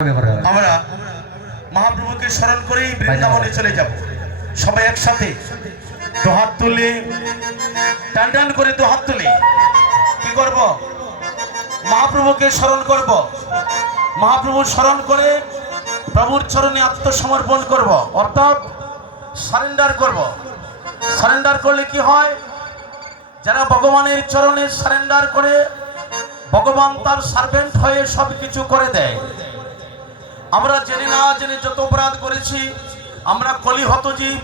আমরা মহাপ্রভুকে স্মরণ করেই বৃন্দাবনে চলে যাব। সবাই একসাথে দুহাত তুলে টান টান করে দুহাত তুলে কি করব? মহাপ্রভুকে স্মরণ করব। মহাপ্রভু স্মরণ করে প্রভুর চরণে আত্মসমর্পণ করব, অর্থাৎ সারেন্ডার করব। সারেন্ডার করলে কি হয়? যারা ভগবানের চরণে সারেন্ডার করে, ভগবান তার সার্ভেন্ট হয়ে সব কিছু করে দেয়। আমরা জেনে না জেনে যত অপরাধ করেছি, আমরা কলিহত জীব,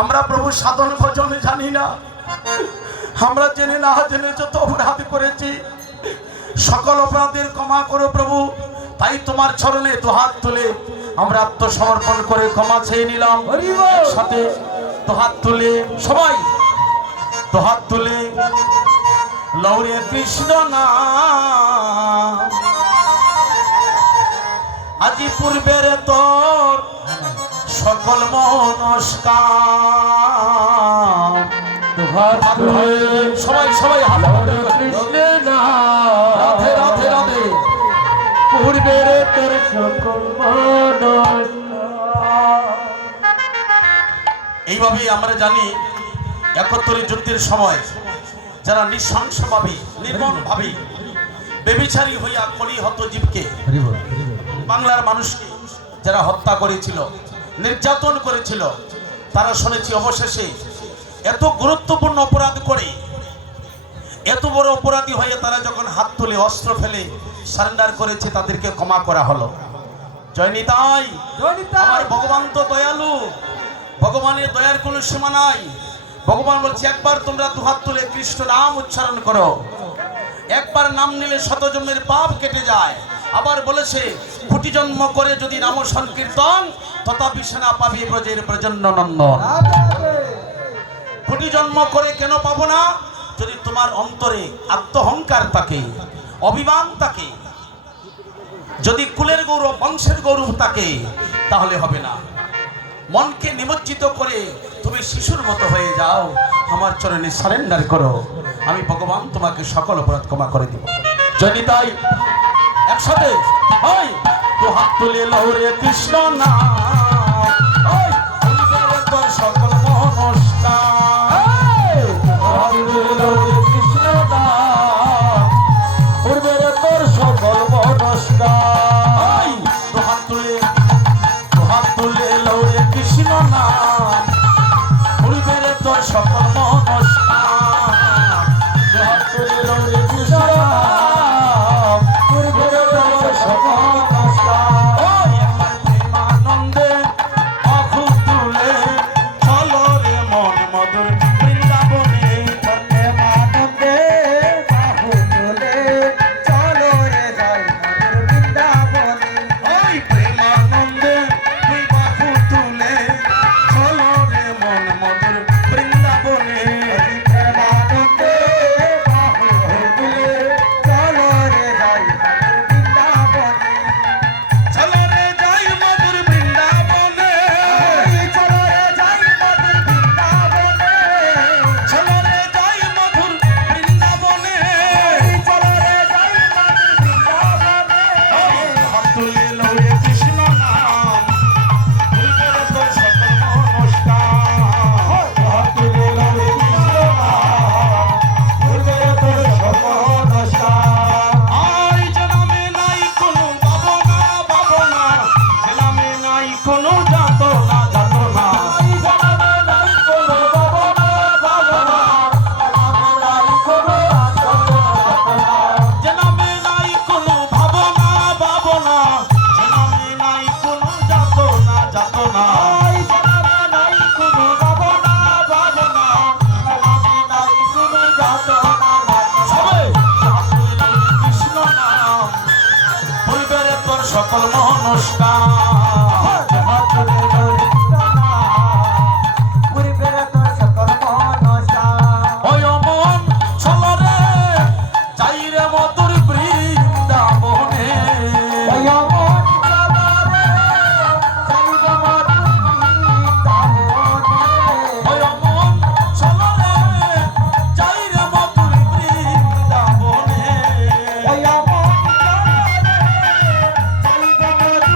আমরা প্রভু সাধন ভজন জানি না, আমরা জেনে না জেনে যত অপরাধ করেছি, সকল অপরাধের ক্ষমা করো প্রভু। তাই তোমার চরণে দুহাত তুলে আমরা আত্মসমর্পণ করে ক্ষমা চেয়ে নিলাম। সাথে দুহাত তুলে সবাই দুহাত তুলে লৌরে কৃষ্ণ নাম আজি পূর্বের তোর সকল মনস্কার। সবাই সবাই কৃষ্ণ রাধে রাধে রাধে পূর্বের তোর সকল মনস্কার। এইভাবেই আমরা জানি ৭১ যুদ্ধের সময় যারা নৃশংসভাবে নির্মমভাবে বেবিচারী হইয়া কলিহত জীবকে, বাংলার মানুষকে যারা হত্যা করেছিল, নির্যাতন করেছিল, তারা শুনেছি অবশেষে এত গুরুত্বপূর্ণ অপরাধ করে, এত বড় অপরাধী হয়ে তারা যখন হাত তুলে অস্ত্র ফেলে সারেন্ডার করেছে, তাদেরকে ক্ষমা করা হলো। জয় নিতাই। আমার ভগবান তো দয়ালু, ভগবানের দয়ার কোনো সীমা নাই। ভগবান বলছে একবার তোমরা দুহাত তুলে কৃষ্ণ নাম উচ্চারণ করো, একবার নাম নিলে শত জন্মের পাপ কেটে যায়। আবার বলেছে কোটি জন্ম করে যদি নাম সংকীর্তন তথাপি সেনা পাবি ব্রজের ব্রজন্য নন্দন। কোটি জন্ম করে কেন পাবো না? যদি তোমার অন্তরে আত্মহংকার থাকে, অভিমান থাকে, যদি কুলের গৌরব বংশের গৌরব থাকে, তাহলে হবে না। মনকে নিমজ্জিত করে তুমি শিশুর মতো হয়ে যাও, আমার চরণে সারেন্ডার করো, আমি ভগবান তোমাকে সকল অপরাধ ক্ষমা করে দিব। জয় নিতাই। একসাথে ওই তো হাত তুলে লহরে কৃষ্ণ নাম, ওই তোর সকল মনস্কার, কৃষ্ণ নাম পূর্বের তোর সকল মনস্কার। তো হাত তুলে লহরে কৃষ্ণ নাম পূর্বের তোর সকল মনস্কার, হাত তুলে লহরে কৃষ্ণ নাম পূর্বের তোর সকল মনস্কার। ওই একবার প্রেমানন্দে অখুদ তুলে চলো রে মন মধুর বৃন্দাবনে, প্রেমানন্দে অখুদ তুলে চলো রে যাই মধুর বৃন্দাবনে। ওই প্রেমানন্দে তুই বাহু তুলে চলো রে মন মধুর বৃন্দাবনে, প্রেমানন্দে বাহু তুলে চলো রে যাই চলো রে যাই মধুর বৃন্দাবনে, চলো রে যাই মধুর বৃন্দাবনে, চলো রে যাই মধুর বৃন্দাবনে, চলো রে যাই মধুর বৃন্দাবনে। হাত তুলে লৌরে কৃষ্ণ নাম পূর্বের তোর সকল নমস্কার, হাত তুলে লৌরে কৃষ্ণ নাম পূর্বের তোর সকল নমস্কার। আর যে নামে নাই কোনো ভাবনা ভাবনা, যে নামে নাই কোনো যাতনা যাতনা, যে নামে নাই কোনো ভাবনা ভাবনা, যে নামে নাই কোনো ভাবনা ভাবনা, যে নামে নাই কোনো যাতনা যাতনা, যে নামে নাই কোনো ভাবনা ভাবনা, যে নামে নাই কোনো যাতনা। সবাই কৃষ্ণ নাম পূর্বের তোর সকল মনস্কার, হাত তুলে লৌরে কৃষ্ণ নাম পূর্বের তোর সকল মনস্কার। ওই অমন চলো রে যাই রে মধুর বৃন্দাবনে, ওই অমন চলো রে যাই রে মধুর বৃন্দাবনে, ওই অমন চলো রে যাই রে মধুর বৃন্দাবনে, ওই অমন চলো রে যাই রে মধুর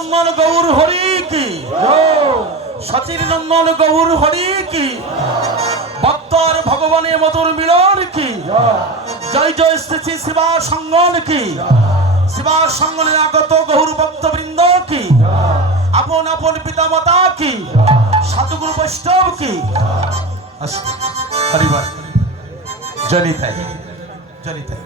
নন্দন গৌর হরি কি, সচির নন্দন গৌর হরি কি, ভক্তর ভগবানের মধুর মিলন কি, জয় জয় শ্রী শ্রী শিবা সঙ্গন কি, শিবা সঙ্গনে আগত গৌর ভক্তবৃন্দ কি, আপন আপন পিতামাতা কি, সাধুগুরু বৈষ্ণব কি। হরিবার জনিতাই জনিতাই।